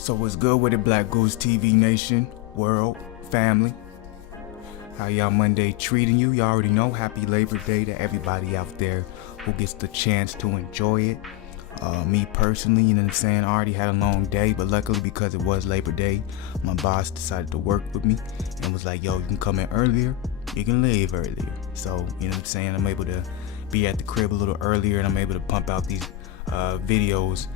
So what's good with it, BlakGooseTV Nation, world, family? How y'all Monday treating you? Y'all already know. Happy Labor Day to everybody out there who gets the chance to enjoy it. Me personally, you know what I'm saying, I already had a long day, but luckily because it was Labor Day, my boss decided to work with me and was like, yo, you can come in earlier, you can leave earlier. So, you know what I'm saying, I'm able to be at the crib a little earlier and I'm able to pump out these videos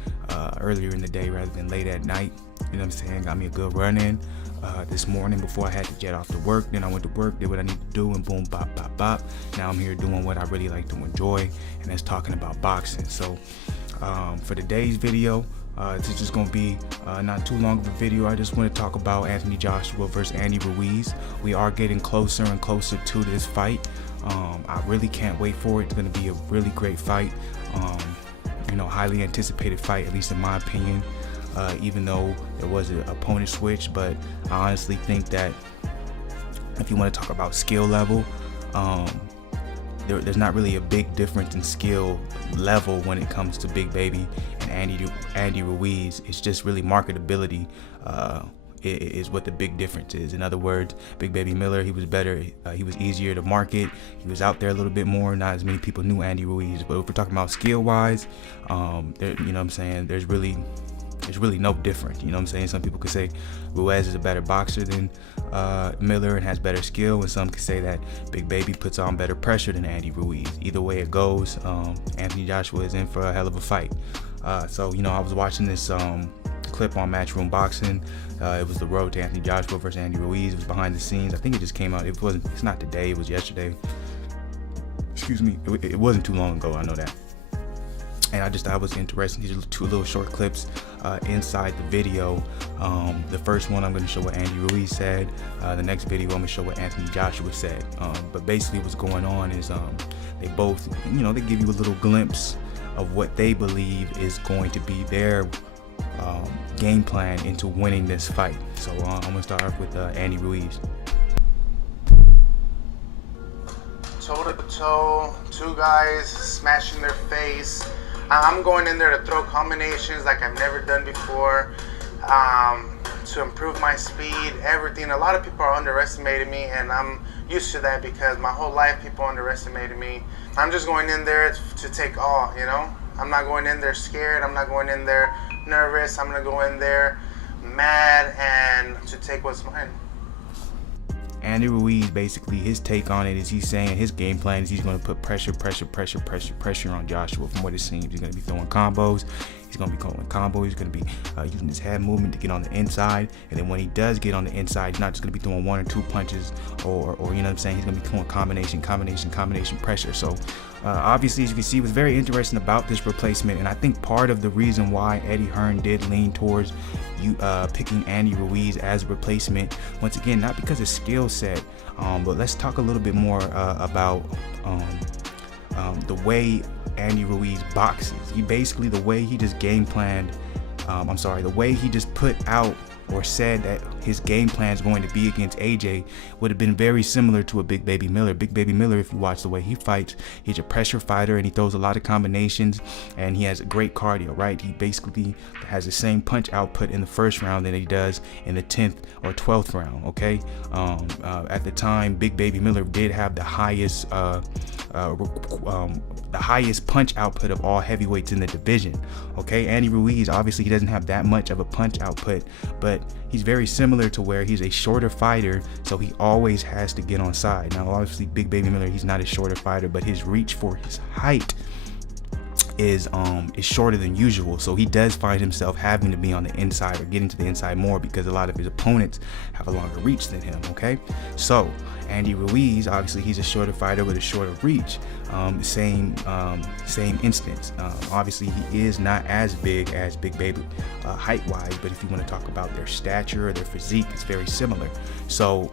earlier in the day rather than late at night. You know what I'm saying? Got me a good run in this morning before I had to jet off to work. Then I went to work, did what I need to do, and boom, bop, bop, bop. Now I'm here doing what I really like to enjoy, and that's talking about boxing. So for today's video, this is just gonna be not too long of a video. I just want to talk about Anthony Joshua versus Andy Ruiz. We are getting closer and closer to this fight. I really can't wait for it. It's gonna be a really great fight. You know, highly anticipated fight, at least in my opinion, even though there was an opponent switch. But I honestly think that if you want to talk about skill level, there's not really a big difference in skill level when it comes to Big Baby and Andy Ruiz. It's just really marketability is what the big difference is. In other words, Big Baby Miller, he was better, he was easier to market, he was out there a little bit more, not as many people knew Andy Ruiz. But if we're talking about skill wise, you know what I'm saying, there's really no difference. You know what I'm saying? Some people could say Ruiz is a better boxer than Miller and has better skill, and some could say that Big Baby puts on better pressure than Andy Ruiz. Either way it goes, Anthony Joshua is in for a hell of a fight. So, you know, I was watching this clip on Matchroom Boxing. It was the road to Anthony Joshua versus Andy Ruiz. It was behind the scenes. I think it just came out. It's not today, it was yesterday. Excuse me. It wasn't too long ago, I know that. And I was interested. These are two little short clips inside the video. The first one I'm going to show what Andy Ruiz said. The next video I'm going to show what Anthony Joshua said. But basically what's going on is they both, you know, they give you a little glimpse of what they believe is going to be their game plan into winning this fight. So I'm going to start off with Andy Ruiz. Toe to toe, two guys smashing their face. I'm going in there to throw combinations like I've never done before, to improve my speed, everything. A lot of people are underestimating me, and I'm used to that because my whole life people underestimated me. I'm just going in there to take all, you know? I'm not going in there scared. I'm not going in there nervous. I'm going to go in there mad and to take what's mine. Andy Ruiz, basically his take on it is he's saying his game plan is he's going to put pressure on Joshua. From what it seems, he's going to be throwing combos, he's going to be calling combos, he's going to be using his head movement to get on the inside, and then when he does get on the inside, he's not just going to be throwing one or two punches or you know what I'm saying, he's going to be throwing combination pressure. So obviously, as you can see, what's very interesting about this replacement, and I think part of the reason why Eddie Hearn did lean towards picking Andy Ruiz as a replacement, once again, not because of skill set, but let's talk a little bit more about the way Andy Ruiz boxes. He basically, the way he just game planned, the way he just put out or said that his game plan is going to be against AJ would have been very similar to a Big Baby Miller. Big Baby Miller, if you watch the way he fights, he's a pressure fighter and he throws a lot of combinations and he has a great cardio, right? He basically has the same punch output in the first round than he does in the 10th or 12th round, okay? At the time, Big Baby Miller did have the highest punch output of all heavyweights in the division, okay? Andy Ruiz, obviously he doesn't have that much of a punch output, but he's very similar to where he's a shorter fighter, so he always has to get on side. Now obviously Big Baby Miller, he's not a shorter fighter, but his reach for his height is shorter than usual, so he does find himself having to be on the inside or getting to the inside more because a lot of his opponents have a longer reach than him, okay? So Andy Ruiz, obviously he's a shorter fighter with a shorter reach. Same instance. Obviously he is not as big as Big Baby height wise, but if you want to talk about their stature or their physique, it's very similar. So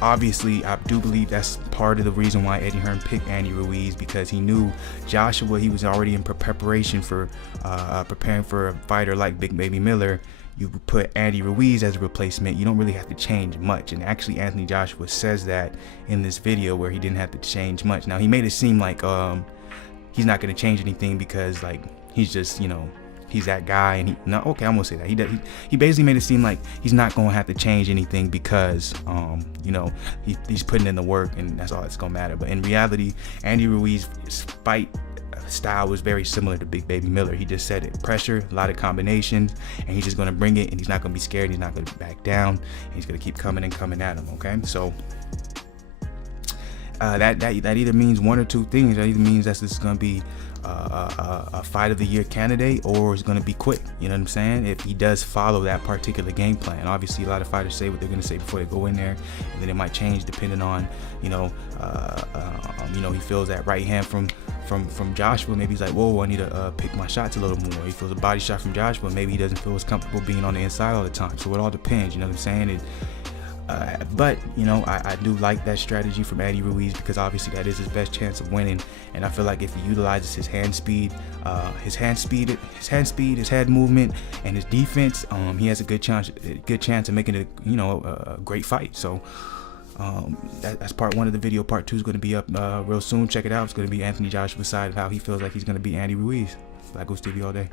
obviously I do believe that's part of the reason why Eddie Hearn picked Andy Ruiz, because he knew Joshua, he was already in preparation for preparing for a fighter like Big Baby Miller. You put Andy Ruiz as a replacement, you don't really have to change much. And actually Anthony Joshua says that in this video where he didn't have to change much. Now he made it seem like he's not going to change anything because like he's just, you know, he's that guy, and okay, I'm gonna say that he basically made it seem like he's not gonna have to change anything because you know, he's putting in the work, and that's all that's gonna matter. But in reality, Andy Ruiz's fight style was very similar to Big Baby Miller. He just said it: pressure, a lot of combinations, and he's just gonna bring it, and he's not gonna be scared. He's not gonna back down. He's gonna keep coming at him. Okay, so. That either means one or two things. That either means that this is going to be a fight of the year candidate, or it's going to be quick. You know what I'm saying? If he does follow that particular game plan. Obviously, a lot of fighters say what they're going to say before they go in there, and then it might change depending on, you know, he feels that right hand from Joshua. Maybe he's like, whoa, I need to pick my shots a little more. He feels a body shot from Joshua. Maybe he doesn't feel as comfortable being on the inside all the time. So it all depends. You know what I'm saying? But you know, I do like that strategy from Andy Ruiz, because obviously that is his best chance of winning, and I feel like if he utilizes his hand speed, his head movement, and his defense, he has a good chance of making it, you know, a great fight. So that's part one of the video. Part two is going to be up real soon. Check it out. It's going to be Anthony Joshua's side of how he feels like he's going to beat Andy Ruiz. BlakGooseTV all day.